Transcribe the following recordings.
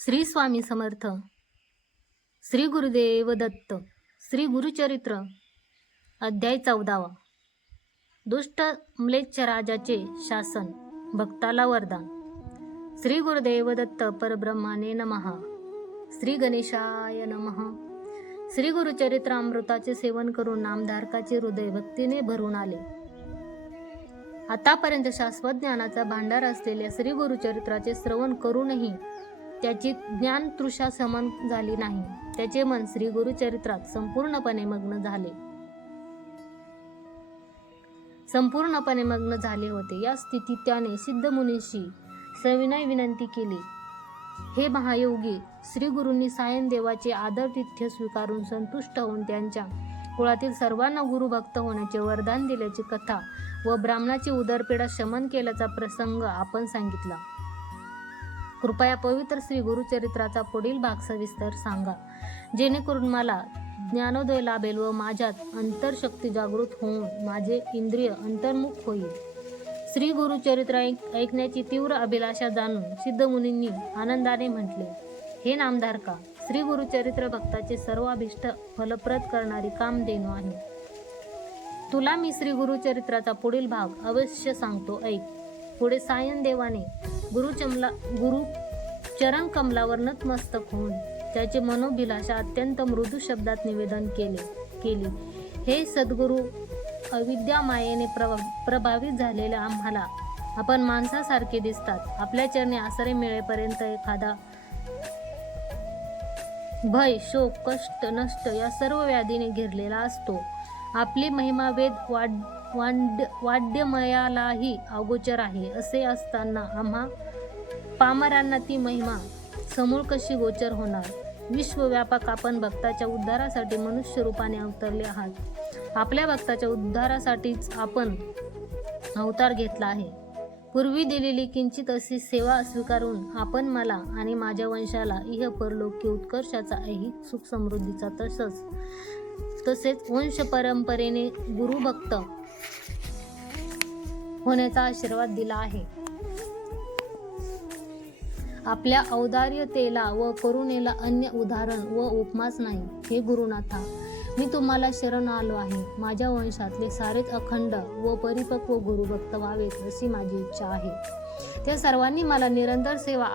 श्री स्वामी समर्थ. श्री गुरुदेव दत्त. श्री गुरुचरित्र अध्याय 14. दुष्ट म्लेच्छ राजाचे शासन, भक्ताला वरदान. श्री गुरुदेव दत्त परब्रह्माने नमः. श्री गणेशाय नमः. श्री गुरुचरित्र अमृताचे सेवन करून नामधारकाचे हृदय भक्तीने भरून आले. आतापर्यंत शाश्वत ज्ञानाचा भांडार असलेल्या श्री गुरुचरित्राचे श्रवण करूनही त्याची ज्ञान तृषा शमन झाली नाही. त्याचे मन श्री गुरुचरित्रात संपूर्णपणे मग्न झाले होते. या स्थितीत त्याने सिद्ध मुनींशी सविनय विनंती केली. हे महायोगी, श्री गुरूंनी सायन देवाचे आदरातिथ्य स्वीकारून संतुष्ट होऊन त्यांच्या कुळातील सर्वांना गुरुभक्त होण्याचे वरदान दिल्याची कथा व ब्राह्मणाची उदरपीडा शमन केल्याचा प्रसंग आपण सांगितला. कृपया पवित्र श्री गुरुचरित्राचा पुढील भाग सविस्तर सांगा, जेणेकरून मला ज्ञानोदय लाभेल व माझ्यात अंतरशक्ती जागृत होऊन माझे इंद्रिय अंतर्मुख होईल. श्री गुरुचरित्र ऐकण्याची तीव्र अभिलाषा जाणून सिद्ध मुनींनी आनंदाने म्हटले, हे नामधारका, श्री गुरुचरित्र भक्ताचे सर्व अभिष्ट फलप्रद करणारी कामधेनू आहे. तुला मी श्री गुरुचरित्राचा पुढील भाग अवश्य सांगतो, ऐक. पुढे सायन देवाने गुरु चरण कमलावर नतमस्तक होऊन त्याची मनोभिलाषा अत्यंत मृदू शब्दात निवेदन केली. हे सद्गुरु, अविद्या मायेने प्रभावित झालेल्या आम्हाला आपण माणसासारखे दिसतात. आपल्या चरणी आश्रय मिळेपर्यंत एखादा भय, शोक, कष्ट, नष्ट या सर्व व्याधीने घेरलेला असतो. आपली महिमा वेद वाड्यमयालाही अगोचर आहे. असे असताना आम्हा पामरांना ती महिमा समूळ कशी गोचर होणार? विश्वव्यापक आपण भक्ताच्या उद्धारासाठी मनुष्य रूपाने अवतरले आहात. आपल्या भक्ताच्या उद्धारासाठीच आपण अवतार घेतला आहे. पूर्वी दिलेली किंचित अशी सेवा स्वीकारून आपण मला आणि माझ्या वंशाला इह परलोकी उत्कर्षाचा, ऐहिक सुख समृद्धीचा तसेच वंश परंपरेने गुरुभक्त होण्याचा आशीर्वाद दिला आहे. आपल्या औदार्यतेला व करुणेला अन्य उदाहरण व उपमाच नाही. हे गुरुनाथा, मी तुम्हाला शरण आलो आहे. माझ्या वंशातले सारेच अखंड व परिपक्व गुरुभक्त व्हावेत अशी माझी इच्छा आहे. त्या सर्वांनी मला निरंतर सेवा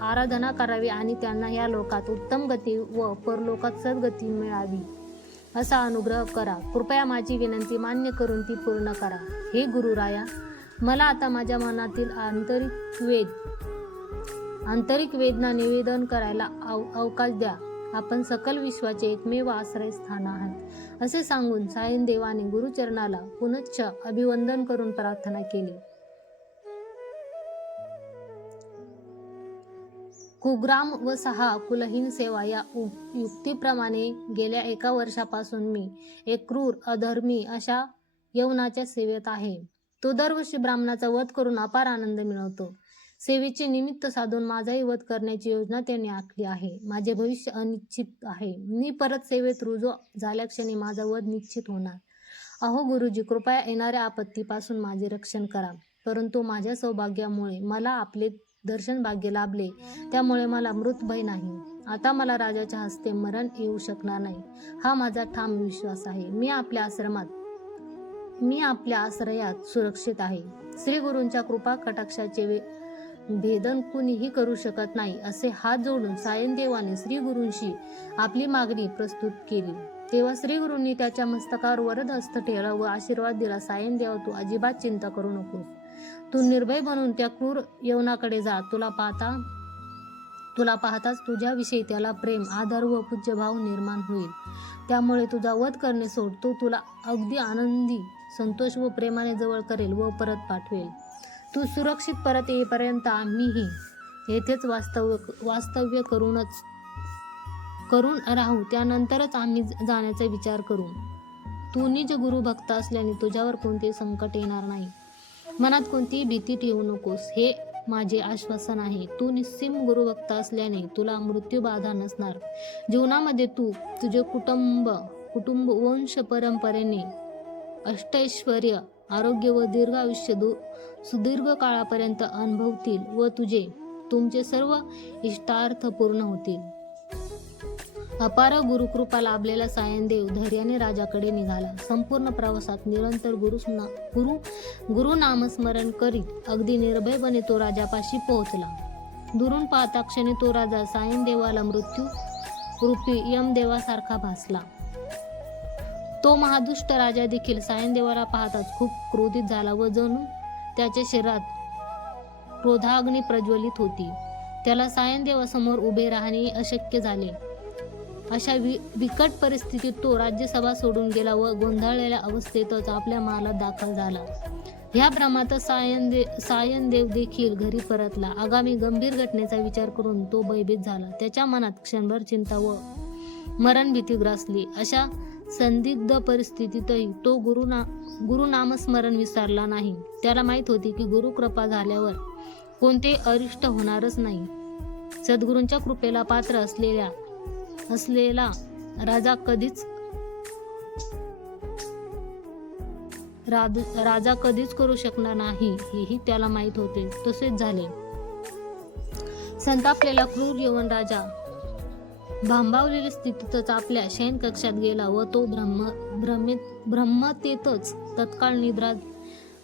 आराधना करावी आणि त्यांना या लोकात उत्तम गती व परलोकात सद्गती मिळावी असा अनुग्रह करा. कृपया माझी विनंती मान्य करून ती पूर्ण करा. हे गुरुराया, मला आता माझ्या मनातील आंतरिक वेदना निवेदन करायला अवकाश द्या. आपण सकल विश्वाचे एकमेव आश्रयस्थान आहात. असे सांगून सायन देवाने गुरुचरणाला पुनश्च अभिवंदन करून प्रार्थना केली. कुग्राम व 6 कुलहीन सेवा या युक्तीप्रमाणे गेल्या 1 वर्षापासून मी एक क्रूर, अधर्मी अशा यवनाच्या सेवेत आहे. तो दरवर्षी ब्राह्मणाचा वध करून अपार आनंद मिळवतो. सेवेचे निमित्त साधून माझाही वध करण्याची योजना त्याने आखली आहे. माझे भविष्य अनिश्चित आहे. मी परत सेवेत रुजू झाल्याक्षणी माझा वध निश्चित होणार. अहो गुरुजी, कृपया येणाऱ्या आपत्तीपासून माझे रक्षण करा. परंतु माझ्या सौभाग्यामुळे मला आपले दर्शन भाग्य लाभले, त्यामुळे मला मृत भय नाही. आता मला राजाच्या हस्ते मरण येऊ शकणार नाही, हा माझा ठाम विश्वास आहे. मी आपल्या आश्रयात सुरक्षित आहे. श्री गुरूंच्या कृपा कटाक्षाचे भेदन कुणीही करू शकत नाही. असे हात जोडून सायन देवाने श्री गुरूंशी आपली मागणी प्रस्तुत केली. तेव्हा श्री गुरूंनी त्याच्या मस्तकावर वरद हस्त ठेवला व आशीर्वाद दिला. सायन देवा, तू अजिबात चिंता करू नकोस. तू निर्भय बनून त्या क्रूर यवनाकडे जा. तुला पाहताच तुझ्याविषयी त्याला प्रेम, आदर व पूज्यभाव निर्माण होईल. त्यामुळे तुझा वध करणे सोड. तो तुला अगदी आनंदी, संतोष व प्रेमाने जवळ करेल व परत पाठवेल. तू सुरक्षित परत येईपर्यंत आम्हीही येथेच वास्तव्य करून राहू. त्यानंतरच आम्ही जाण्याचा विचार करू. तू निज गुरुभक्त असल्याने तुझ्यावर कोणते संकट येणार नाही. मनात कोणतीही भीती ठेवू नकोस, हे माझे आश्वासन आहे. तू निस्सीम गुरुभक्त असल्याने तुला मृत्यू बाधा नसणार. जीवनामध्ये तू तुझे कुटुंब वंश परंपरेने अष्टैश्वर्य, आरोग्य व दीर्घ आयुष्य सुदीर्घ काळापर्यंत अनुभवतील व तुझे तुमचे सर्व इष्टार्थ पूर्ण होतील. अपार गुरुकृपा लाभलेला सायनदेव धैर्याने राजाकडे निघाला. संपूर्ण प्रवासात निरंतर गुरु नामस्मरण करीत अगदी निर्भयपणे तो राजापाशी पोहोचला. दुरून पाहता क्षणी तो राजा सायनदेवाला मृत्यू रूपी यमदेवासारखा भासला. तो महादुष्ट राजा देखील सायनदेवाला पाहताच खूप क्रोधित झाला व जणू त्याच्या शरीरात क्रोधाग्नी प्रज्वलित होती. त्याला सायनदेवासमोर उभे राहणे अशक्य झाले. अशा बिकट परिस्थितीत तो राज्यसभा सोडून गेला व गोंधळलेल्या अवस्थेतच आपल्या महालात दाखल झाला. ह्या भ्रमात सायनदेव देखील घरी परतला. आगामी गंभीर घटनेचा विचार करून तो भयभीत झाला. त्याच्या मनात क्षणभर चिंता व मरणभीती ग्रासली. अशा संदिग्ध परिस्थितीतही तो गुरुनामस्मरण विसरला नाही. त्याला माहीत होती की गुरुकृपा झाल्यावर कोणते अरिष्ट होणारच नाही. सद्गुरूंच्या कृपेला पात्र असलेला राजा कधीच करू शकणार नाही हेही त्याला माहीत होते. तसेच झाले. संतापलेला क्रूर यवन राजा भांबावलेल्या स्थितीतच आपल्या शयनकक्षात गेला व तो ब्रह्मतेतच तत्काळ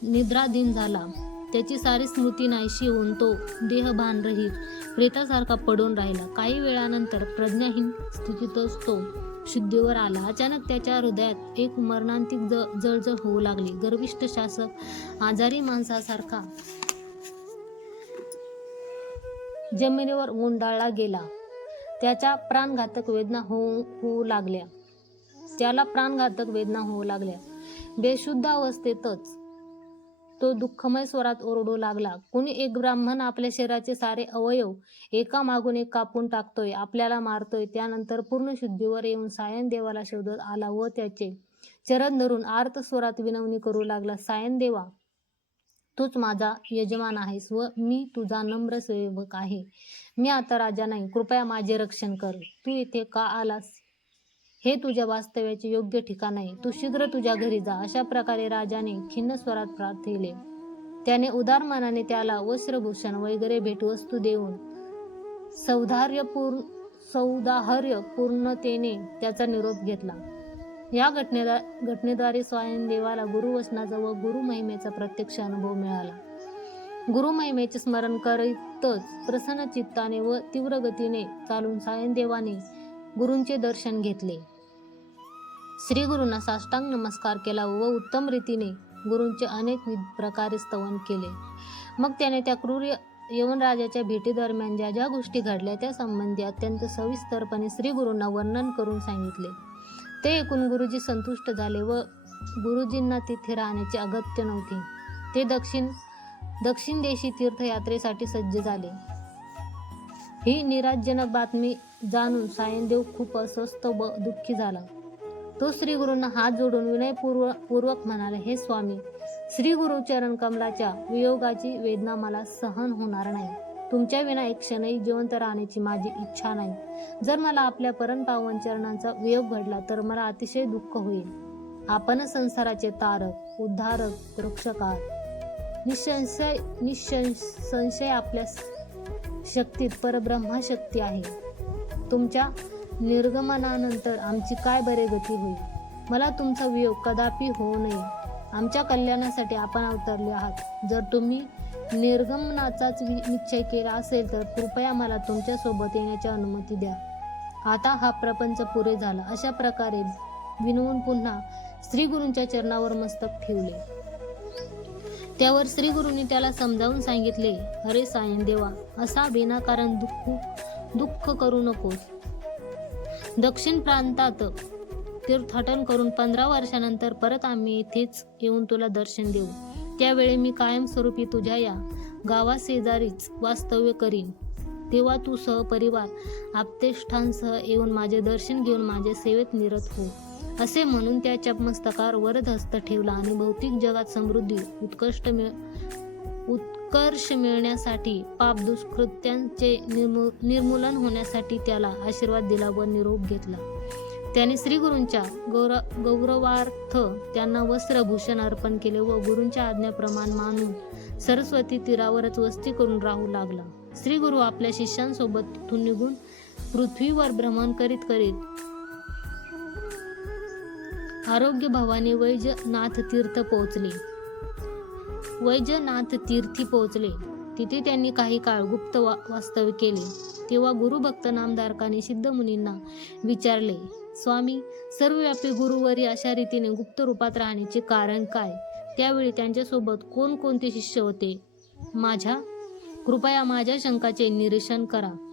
निद्राधीन झाला. त्याची सारी स्मृती नाहीशी होऊन तो देहभानरहित प्रेतासारखा पडून राहिला. काही वेळानंतर प्रज्ञाहीन स्थितीतच तो शुद्धीवर आला. अचानक त्याच्या हृदयात एक मरणांतिक जळजळ होऊ लागली. गर्विष्ठ शासक आजारी माणसासारखा जमिनीवर गुंडाळला गेला. त्याला प्राणघातक वेदना होऊ लागल्या. बेशुद्ध अवस्थेतच तो दुःखमय स्वरात ओरडू लागला. कुणी एक ब्राह्मण आपल्या शरीराचे सारे अवयव एका मागून एक कापून टाकतोय, आपल्याला मारतोय. त्यानंतर पूर्ण शुद्धीवर येऊन सायनदेवाला शोधत आला व त्याचे चरण धरून आर्त स्वरात विनवणी करू लागला. सायनदेवा, तूच माझा यजमान आहेस व मी तुझा नम्र सेवक आहे. मी आता राजा नाही. कृपया माझे रक्षण कर. तू इथे का आलास हे तुझ्या वास्तव्याचे योग्य ठिकाण आहे. तू शीघ्र तुझ्या घरी जा. अशा प्रकारे राजाने खिन्न स्वरात प्रार्थिले. त्याने उदार मनाने त्याला वस्त्रभूषण वगैरे भेटवस्तू देऊन सौदार्यपूर्णतेने त्याचा निरोप घेतला. या घटनेद्वारे सायनदेवाला गुरुवचनाचा व गुरुमहिमेचा प्रत्यक्ष अनुभव मिळाला. गुरुमहिमेचे स्मरण करीतच प्रसन्न चित्ताने व तीव्र गतीने चालून सायनदेवाने गुरूंचे दर्शन घेतले. श्री गुरूंना साष्टांग नमस्कार केला व उत्तम रीतीने गुरूंचे अनेक प्रकारे स्तवन केले. मग त्याने त्या क्रूर यवनराजाच्या भेटीदरम्यान ज्या ज्या गोष्टी घडल्या त्या संबंधी अत्यंत सविस्तरपणे श्री गुरूंना वर्णन करून सांगितले. ते ऐकून गुरुजी संतुष्ट झाले व गुरुजींना तिथे राहण्याचे अगत्य नव्हते. ते दक्षिण देशी तीर्थयात्रेसाठी सज्ज झाले. ही निराशजनक बातमी जाणून सायनदेव खूप अस्वस्थ व दुःखी झाला. तो श्री गुरूंना हात जोडून विनयपूर्वक म्हणाला, हे स्वामी, श्री गुरु चरण कमलाच्या वियोगाची वेदना मला सहन होणार नाही. तुमच्या विना एक क्षणही जिवंत राहण्याची माझी इच्छा नाही. जर मला आपल्या परमपावन चरणांचा वियोग घडला तर मला अतिशय दुःख होईल. आपण संसाराचे तारक, उद्धारक, रक्षक आहात. निसंशय आपल्या शक्तीत परब्रह्मशक्ती आहे. तुमच्या निर्गमनानंतर आमची काय बरे गती होईल. मला तुमचा वियोग कदापि होऊ नये. आमच्या कल्याणासाठी आपण अवतरले आहात. जर तुम्ही निर्गमनाचाच निश्चय केला असेल तर कृपया मला तुमच्या सोबत येण्याची अनुमती द्या. आता हा प्रपंच पुरे झाला. अशा प्रकारे विनवून पुन्हा श्री गुरूंच्या चरणावर मस्तक ठेवले. त्यावर श्री गुरूंनी त्याला समजावून सांगितले, अरे सायनदेवा, असा विनाकारण दुःख करू नकोस. दक्षिण प्रांतात तीर्थाटन करून 15 वर्षानंतर परत आम्ही येथेच येऊन तुला दर्शन देऊ. त्यावेळी मी कायमस्वरूपी तुझ्या या गावाशेजारीच वास्तव्य करीन. तेव्हा तू सहपरिवार आप्तेष्टांसह येऊन माझे दर्शन घेऊन माझ्या सेवेत निरत हो. असे म्हणून त्याच्या मस्तकावर वरदहस्त ठेवला आणि भौतिक जगात समृद्धी उत्कर्ष मिळण्यासाठी, पाप दुष्कृत्यांचे निर्मूलन होण्यासाठी त्याला आशीर्वाद दिला व निरोप घेतला. त्याने श्री गुरूंच्या गौरवार्थ त्यांना वस्त्रभूषण अर्पण केले व गुरूंच्या आज्ञाप्रमाण मानून सरस्वती तीरावरच वस्ती करून राहू लागला. श्री गुरु आपल्या शिष्यांसोबत तिथून निघून पृथ्वीवर भ्रमण करीत करीत आरोग्य भवानी वैजनाथ तीर्थ पोहोचले. वैजनाथ तीर्थी पोहोचले. तिथे त्यांनी काही काळ गुप्त वास्तव्य केले. तेव्हा गुरुभक्त नामधारकाने सिद्ध मुनींना विचारले, स्वामी, सर्वव्यापी गुरुवरी अशा रीतीने गुप्त रूपात राहण्याचे कारण काय? त्यावेळी त्यांच्यासोबत कोणकोणते शिष्य होते? कृपया माझ्या शंकाचे निरसन करा.